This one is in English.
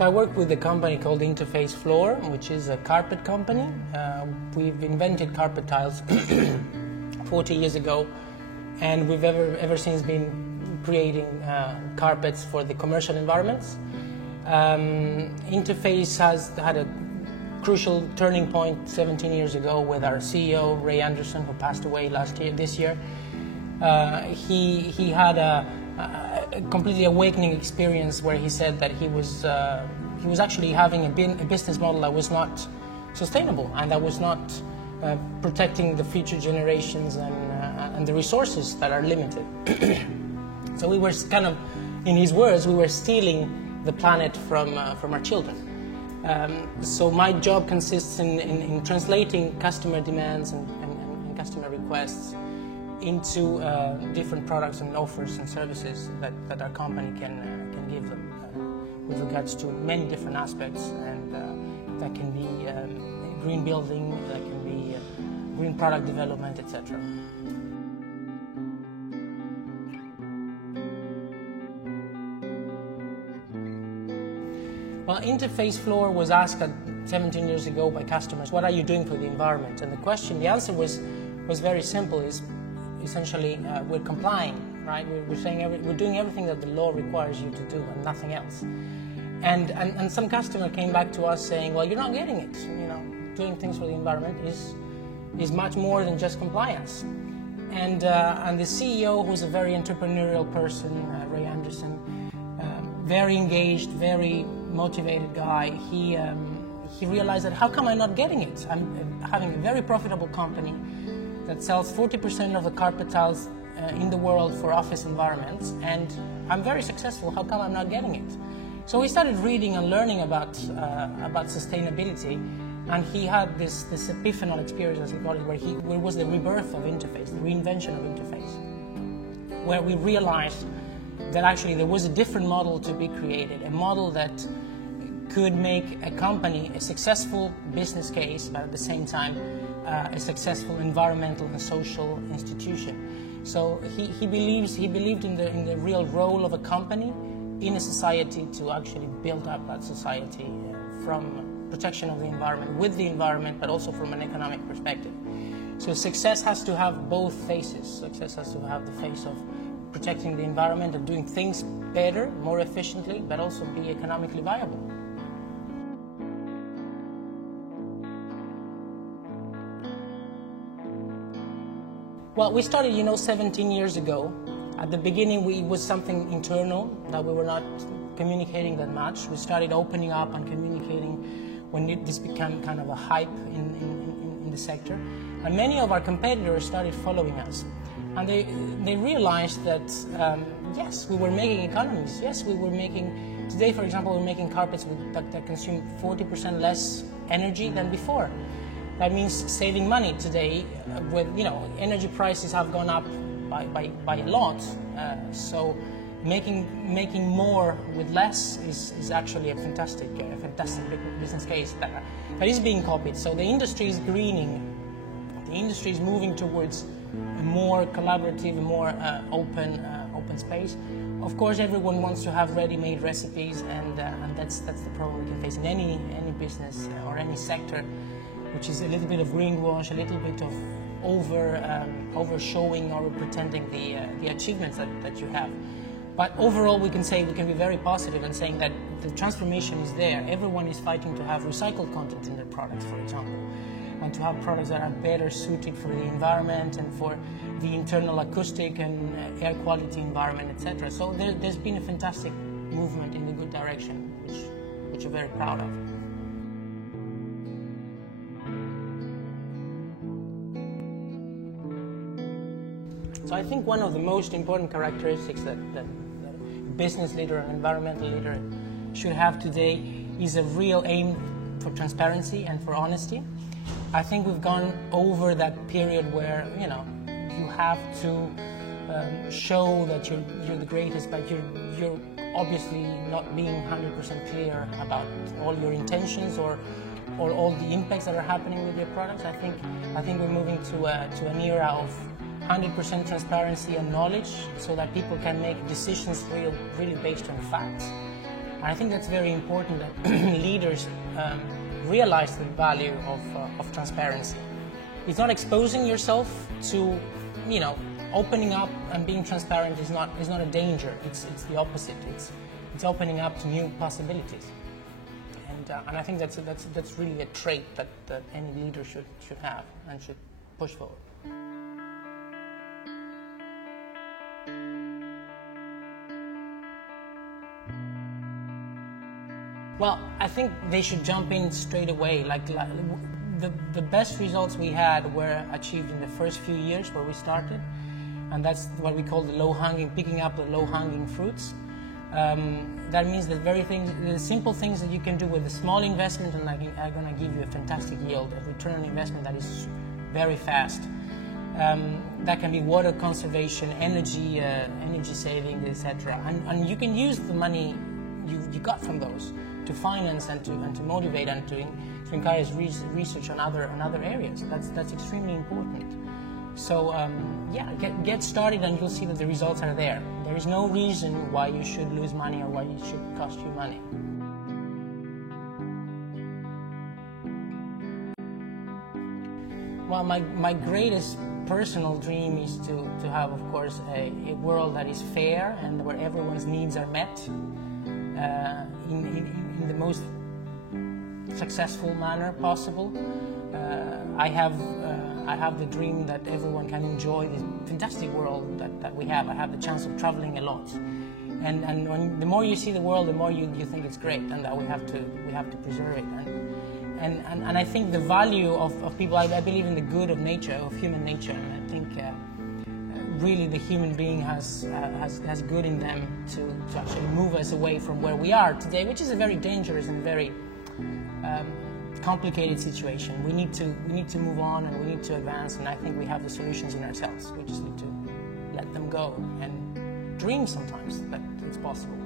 So I work with a company called Interface Floor, which is a carpet company. We've invented carpet tiles 40 years ago, and we've ever since been creating carpets for the commercial environments. Interface has had a crucial turning point 17 years ago with our CEO, Ray Anderson, who passed away this year. He had a completely awakening experience where he said that he was actually having a business model that was not sustainable and that was not protecting the future generations and the resources that are limited. So we were kind of, in his words, we were stealing the planet from our children. So my job consists in translating customer demands and customer requests into different products and offers and services that our company can give them with regards to many different aspects, and that can be green building, that can be green product development, etc. Well, Interface Floor was asked 17 years ago by customers, what are you doing for the environment? And the answer was very simple, is essentially we're complying, right? We're saying we're doing everything that the law requires you to do and nothing else. And some customer came back to us saying, well, you're not getting it. You know, doing things for the environment is much more than just compliance. And the CEO, who's a very entrepreneurial person, Ray Anderson, very engaged, very motivated guy, he realized that how come I'm not getting it? I'm having a very profitable company that sells 40% of the carpet tiles in the world for office environments, and I'm very successful. How come I'm not getting it? So we started reading and learning about sustainability, and he had this epiphanal experience, as we call it, where it was the rebirth of Interface, the reinvention of Interface, where we realized that actually there was a different model to be created, a model that could make a company a successful business case, but at the same time a successful environmental and social institution. So he believed in the real role of a company in a society to actually build up that society from protection of the environment, with the environment, but also from an economic perspective. So success has to have both faces. Success has to have the face of protecting the environment and doing things better, more efficiently, but also be economically viable. Well, we started, 17 years ago. At the beginning, it was something internal that we were not communicating that much. We started opening up and communicating when this became kind of a hype in the sector. And many of our competitors started following us. And they realized that, yes, we were making economies. Yes, we were making, today, for example, we're making carpets that consume 40% less energy than before. That means saving money today with, energy prices have gone up by a lot. So making more with less is actually a fantastic business case that is being copied. So the industry is greening. The industry is moving towards a more collaborative, more open space. Of course, everyone wants to have ready-made recipes, and that's the problem we can face in any business or any sector, which is a little bit of greenwash, a little bit of over-showing or pretending the achievements that you have. But overall, we can be very positive in saying that the transformation is there. Everyone is fighting to have recycled content in their products, for example, and to have products that are better suited for the environment and for the internal acoustic and air quality environment, etc. So there's been a fantastic movement in the good direction, which we're very proud of. So I think one of the most important characteristics that a business leader, an environmental leader should have today is a real aim for transparency and for honesty. I think we've gone over that period where, you have to show that you're the greatest, but you're obviously not being 100% clear about all your intentions or all the impacts that are happening with your products. I think we're moving to an era of 100% transparency and knowledge, so that people can make decisions really based on facts. And I think that's very important that leaders realize the value of transparency. It's not exposing yourself to, opening up and being transparent is not a danger. It's the opposite. It's opening up to new possibilities. And I think that's really a trait that any leader should have and should push forward. Well, I think they should jump in straight away. Like the best results we had were achieved in the first few years where we started, and that's what we call picking up the low-hanging fruits. That means that the simple things that you can do with a small investment and are going to give you a fantastic yield, a return on investment that is very fast. That can be water conservation, energy saving, etc. And you can use the money you got from those to finance and to motivate and to encourage research on other areas. That's extremely important. So get started and you'll see that the results are there. There is no reason why you should lose money or why it should cost you money. Well, my greatest personal dream is to have, of course, a world that is fair and where everyone's needs are met in the most successful manner possible. I have the dream that everyone can enjoy this fantastic world that we have. I have the chance of traveling a lot, and the more you see the world, the more you think it's great, and that we have to preserve it. And I think the value of people. I believe in the good of nature, of human nature, and I think really the human being has good in them to actually move us away from where we are today, which is a very dangerous and very complicated situation. We need to move on and we need to advance, and I think we have the solutions in ourselves. We just need to let them go and dream sometimes that it's possible.